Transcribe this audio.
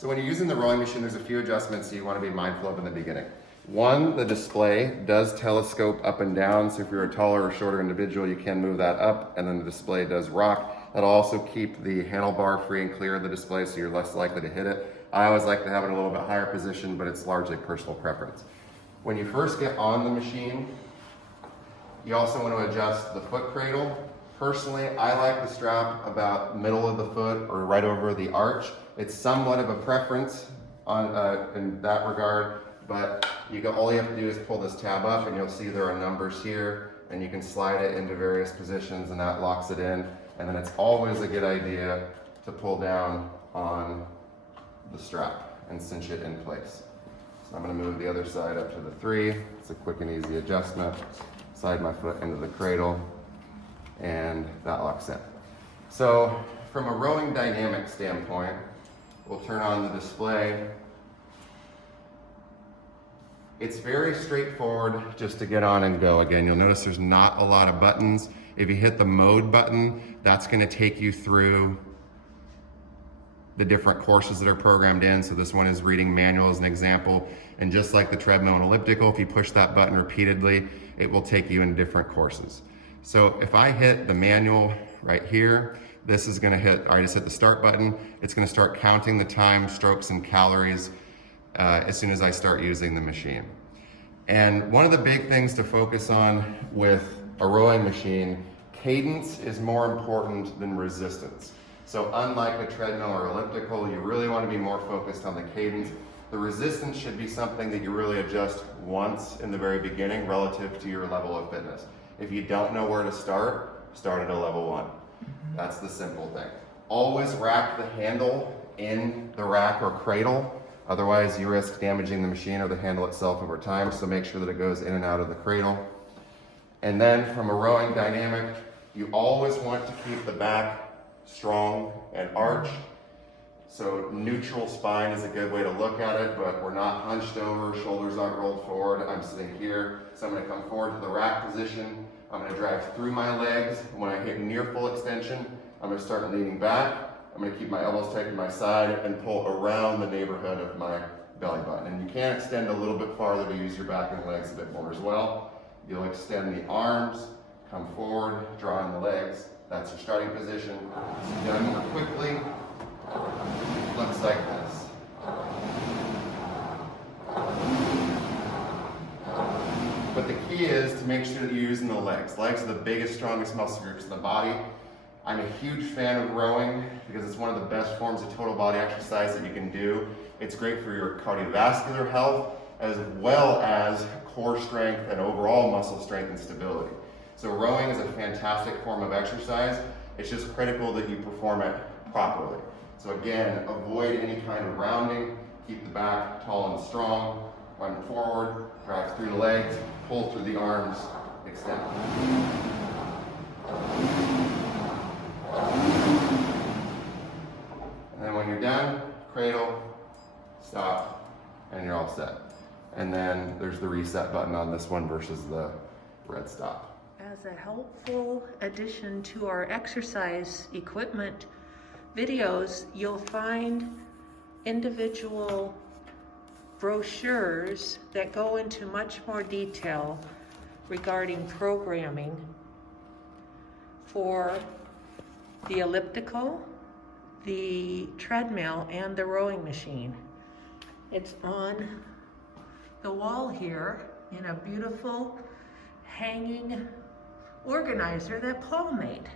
So when you're using the rowing machine, there's a few adjustments you want to be mindful of in the beginning. One, the display does telescope up and down, so if you're a taller or shorter individual, you can move that up, and then the display does rock. That'll also keep the handlebar free and clear of the display, so you're less likely to hit it. I always like to have it a little bit higher position, but it's largely personal preference. When you first get on the machine, you also want to adjust the foot cradle. Personally, I like the strap about middle of the foot or right over the arch. It's somewhat of a preference in that regard, but all you have to do is pull this tab up and you'll see there are numbers here, and you can slide it into various positions and that locks it in. And then it's always a good idea to pull down on the strap and cinch it in place. So I'm going to move the other side up to the 3. It's a quick and easy adjustment. Slide my foot into the cradle and that locks in. So from a rowing dynamic standpoint, we'll turn on the display. It's very straightforward just to get on and go. Again, you'll notice there's not a lot of buttons. If you hit the mode button, that's going to take you through the different courses that are programmed in. So this one is reading manual as an example. And just like the treadmill and elliptical, if you push that button repeatedly, it will take you in different courses. So if I hit the manual right here, this is going to hit, I just hit the start button. It's going to start counting the time, strokes, and calories as soon as I start using the machine. And one of the big things to focus on with a rowing machine, cadence is more important than resistance. So unlike a treadmill or elliptical, you really want to be more focused on the cadence. The resistance should be something that you really adjust once in the very beginning relative to your level of fitness. If you don't know where to start at a level 1. That's the simple thing. Always rack the handle in the rack or cradle. Otherwise, you risk damaging the machine or the handle itself over time, so make sure that it goes in and out of the cradle. And then from a rowing dynamic, you always want to keep the back strong and arched. So neutral spine is a good way to look at it, but we're not hunched over, shoulders aren't rolled forward. I'm sitting here, so I'm going to come forward to the rack position. I'm going to drive through my legs. When I hit near full extension, I'm going to start leaning back. I'm going to keep my elbows tight to my side and pull around the neighborhood of my belly button. And you can extend a little bit farther to use your back and legs a bit more as well. You'll extend the arms, come forward, draw in the legs. That's your starting position. It's done more quickly. Looks like this. But the key is to make sure that you're using the legs. Legs are the biggest, strongest muscle groups in the body. I'm a huge fan of rowing because it's one of the best forms of total body exercise that you can do. It's great for your cardiovascular health as well as core strength and overall muscle strength and stability. So rowing is a fantastic form of exercise. It's just critical that you perform it properly. So again, avoid any kind of rounding, keep the back tall and strong, run forward, drive through the legs, pull through the arms, extend. And then when you're done, cradle, stop, and you're all set. And then there's the reset button on this one versus the red stop. As a helpful addition to our exercise equipment videos, you'll find individual brochures that go into much more detail regarding programming for the elliptical, the treadmill, and the rowing machine. It's on the wall here in a beautiful hanging organizer that Paul made.